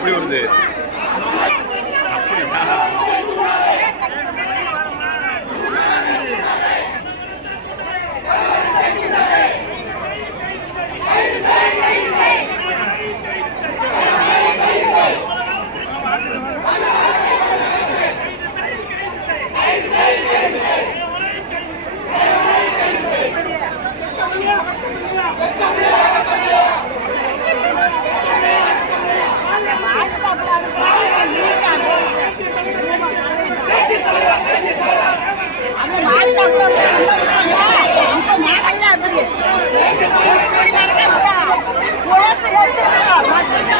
எப்படி வருது? மற்ற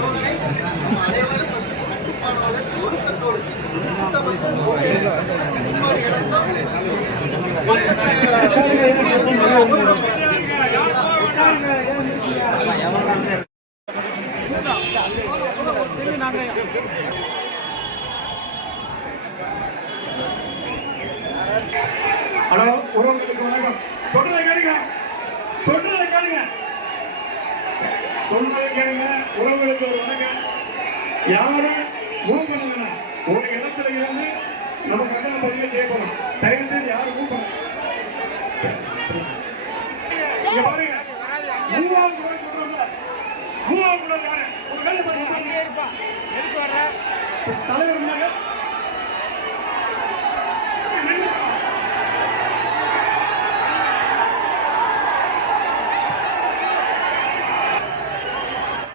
அந்த சோதனை அனைவரும் வந்து ஒழுக்கத்தோடு ஹலோ உறவுகளுக்கு வணக்கம். சொல்றதை கேளுங்க. சொல்றதை கேளுங்க. சொல்றதை கேளுங்க உறவுகளுக்கு யாரும் மூவ் பண்ண ஒரு இடத்துல இருந்து நம்ம கட்டண பதிவு செய்யப்படும் தயவு செய்து யாரும் மூவ் பண்ண இங்க பாருங்க. கூட சொல்றோம்ல மூவா கூட யாரு? ஒரு வேலை பாருங்க. தலைவர்